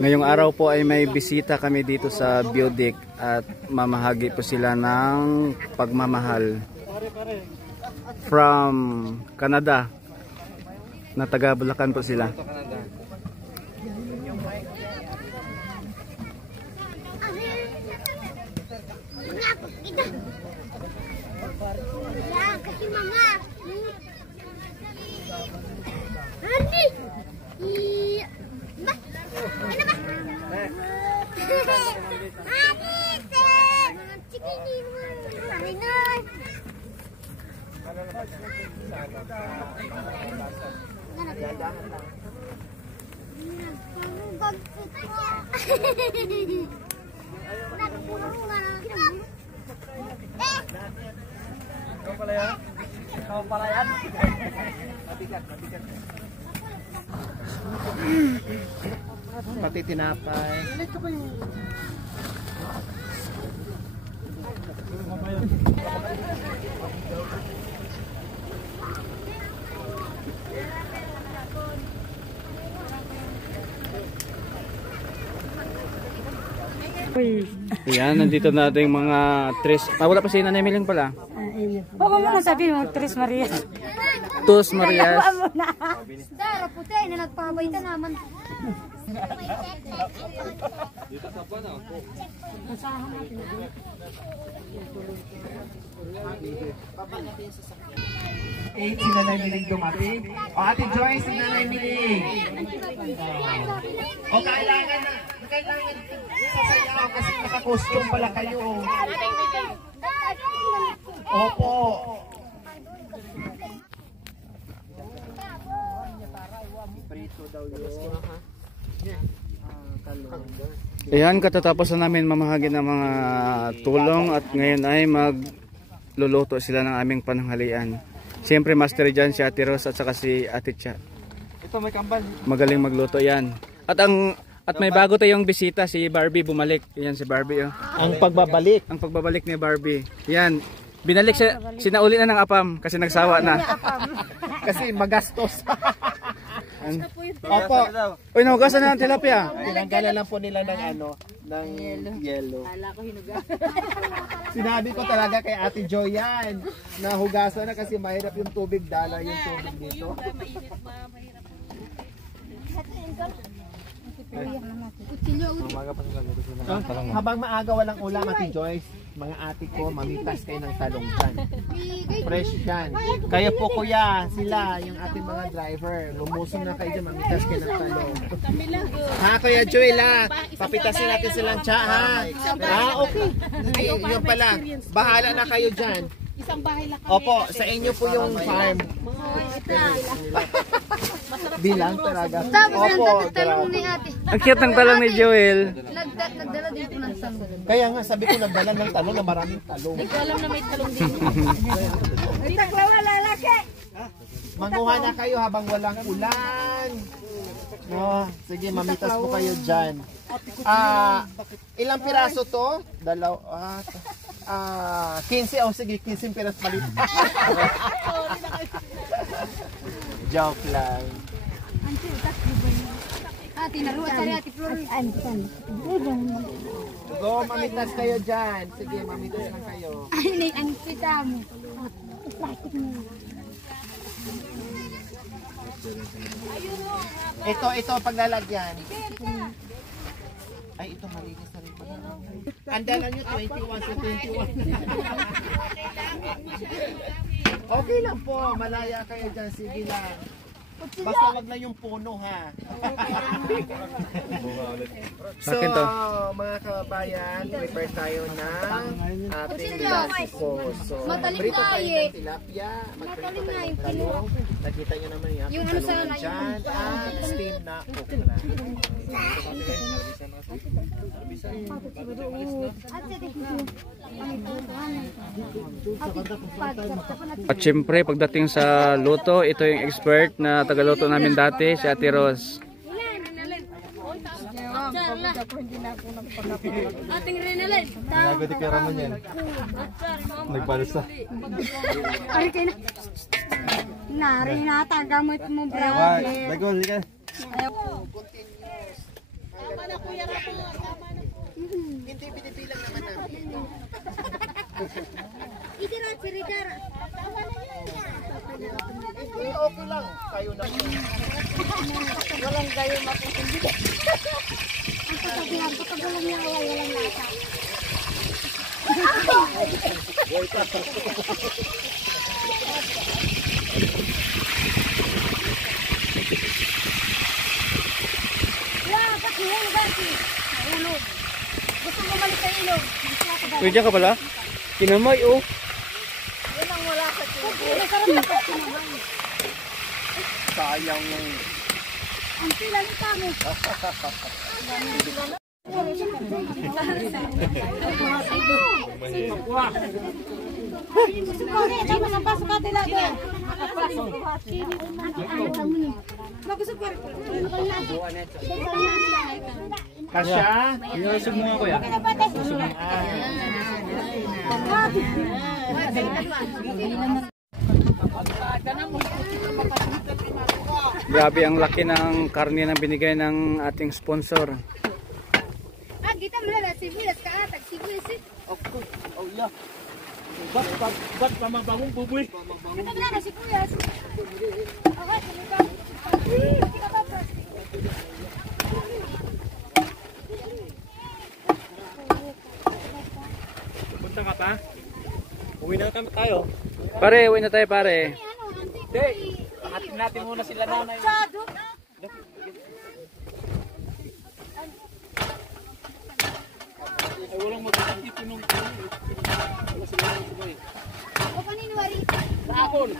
Ngayong araw po ay may bisita kami dito sa Beaudic at mamahagi po sila ng pagmamahal from Canada. Na taga Bulacan po sila. Pati tinapay. Yan, nandito natin mga tres. Wala pa si Nanay Miling pala. Huwag mo na sabihin mo, Tres Marias. Tos Marias. Dara puti, na nagpabay ka naman. Si Nanay Miling dumating. O Ate Joyce, si Nanay Miling. O kailangan sasayaw kasi naka-costume pala kayo. Opo. Ayan, katatapos na namin mamahagi ng mga tulong at ngayon ay magluluto sila ng aming pananghalian. Siyempre master dyan si Ate Rose at saka si Ate Cha. Ito may kambal. Magaling magluto yan. At may bago tayong bisita, si Barbie bumalik. Yan si Barbie. Oh. Ang pagbabalik. Ang pagbabalik ni Barbie. Yan. Binalik siya, sinauli na ng apam kasi nagsawa na. Kasi magastos. Opo. Uy, nahugasan na ng tilapia. Tinanggalan lang po nila ng ng yellow. Sinabi ko talaga kay Ate Joy yan, na hugasan na kasi mahirap yung tubig, dala yung tubig dito. Habang maaga walang ulam, Ate Joyce, mga ate ko, mamitas kayo ng talong dyan. Fresh yan. Kaya po kuya, sila, yung ating mga driver, lumusong na kayo dyan, mamitas kayo ng talong. Ha, Kuya Joel ha, papitasin natin silang tsa ha. Okay. Yun pala, bahala na kayo dyan. Isang bahay lang kami. Opo, sa inyo po yung farm. Bilang talaga. Opo, Talong ni ate. Ang cute ng talong ni Joel. Nagdala din po ng talong. kaya nga sabi ko nagdala ng talong na maraming talong. Hindi ko alam na may talong din. Manguha na kayo habang walang ulan. No, sige, mamitas po kayo dyan. Ilang piraso to? 15. Oh, sige, 15 piraso palit. Joke lang. Ate, naruwa sa ate Flor. Go, mamitas kayo dyan. Sige, mamitas lang kayo. Ay, ang kita mo. Ito, paglalagyan. Ay, ito malinis na rin pala. Andala nyo, 21 sa 21. Okay lang po, malaya kayo dyan. Sige lang. Basta wag na yung puno ha. So, mga kababayan, prepare tayo ng ating lasiko. So, prito tayo ng tilapia, magprito tayo ng talong. Nakita nyo naman yung ating talong dyan at steam na okra. At syempre pagdating sa luto, ito yung expert na tagaluto namin dati, si Ate Rose. Ating Renalyn. Nagadi ka raman yan. Nagbalas na. Ay, kayo na. Narinata, gamit mo bro. Bagol, ka. Tama na kuya Rapo. Tama na. Hindi binibilang naman namin. Idira, siridara. Okay lang. Kayo na. Walang gayo mapupundi. Ang patagihan, patagulang niya walang lasa. Yeah, kasi hulog kasi. Hulog. Gusto mo balik sa ilog. Uy, diyan ka pala? Kinamay, oh. Yun ang wala sa tubo. Masarap na pagkinamay. Sayang yung... Ang sila ni Tamo. Kasya? Inosog mo nga, kuya. Grabe ang laki ng karne na binigay ng ating sponsor. Ah, kita mo na sibilas ka atag sibilas eh. Oh, yeah. Ba't pamabangong buboy? Kita mo na si Kuya. Okay, sige ka. Hindi ka pa. Punta ka pa? Uwi na kami tayo. Pare, uwi na tayo pare. Hindi. Hatin natin muna sila nanay. Sado. Ay, walang magkakantito nung... Wala sila nang sabay. O paniniwari. Sa akon.